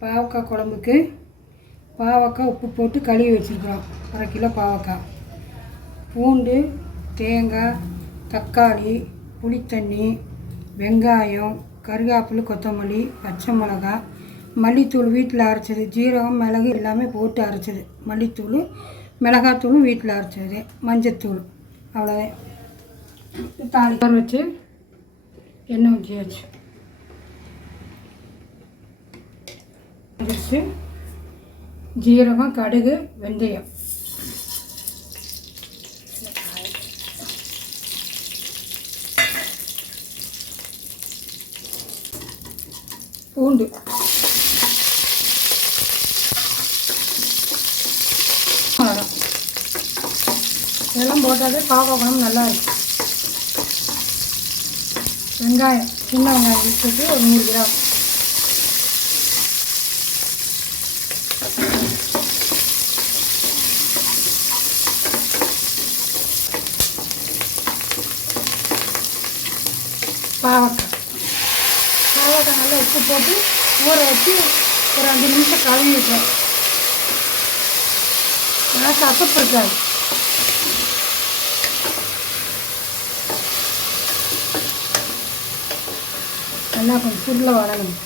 பாவக்காய் குழம்புக்கு பாவக்காய் உப்பு போட்டு கழுவி வச்சுருக்குறோம். 1/2 கிலோ பாவக்காய், பூண்டு, தேங்காய், தக்காளி, புளித்தண்ணி, வெங்காயம், கருவேப்பிலை, கொத்தமல்லி, பச்சை மிளகாய், மல்லித்தூள் வீட்டில் அரைச்சது, ஜீரகம், மிளகு எல்லாமே போட்டு அரைச்சது, மல்லித்தூள், மிளகாத்தூளும் வீட்டில் அரைச்சது, மஞ்சத்தூள், அவ்வளோதான். தாளிக்க வச்சு எண்ணெய் ஊற்றியாச்சு. வச்சு ஜீரகம், கடுகு, வெந்தயம், பூண்டு, மிளகாய் இதெல்லாம் போட்டாலே பாவக்காய் குழம்பு நல்லா இருக்கும். வெங்காயம், சின்ன வெங்காயம் வச்சுட்டு ஒரு 100 கிராம், பாவக்காய் நல்லா உப்பு போட்டு ஊற வச்சு ஒரு 5 நிமிஷம் கழுவி விட்டுறோம். நல்லா சசப்பு இருக்காது. நல்லா கொஞ்சம் சுருளை வளரணும்.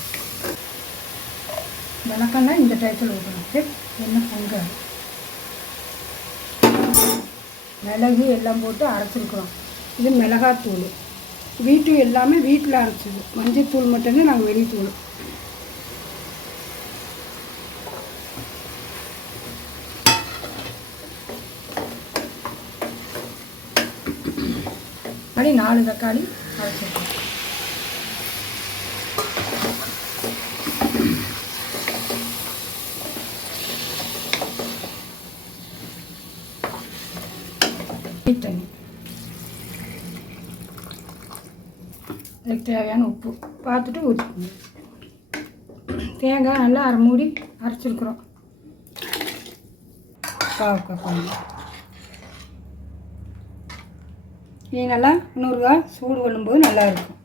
விளக்கெல்லாம் இந்த டயத்தில் ஊற்றணும். எண்ணெய் பொங்க மிளகு எல்லாம் போட்டு அரைச்சிருக்கிறோம். இது மிளகாத்தூள் எல்லாமே வீட்டில் அரைச்சது. மஞ்சத்தூள் மட்டும்தான் நாங்கள் வெளித்தூள். அப்படி 4 தக்காளி அரைச்சிருக்கோம். தண்ணி, அதுக்கு தேவையான உப்பு பார்த்துட்டு ஊற்றிக்கணும். தேங்காய் நல்லா 1/2 மூடி அரைச்சிருக்குறோம். பாவக்காய் குழம்பு இது நல்லா 100 ரூபா சூடு பண்ணும்போது நல்லாயிருக்கும்.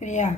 சரியா?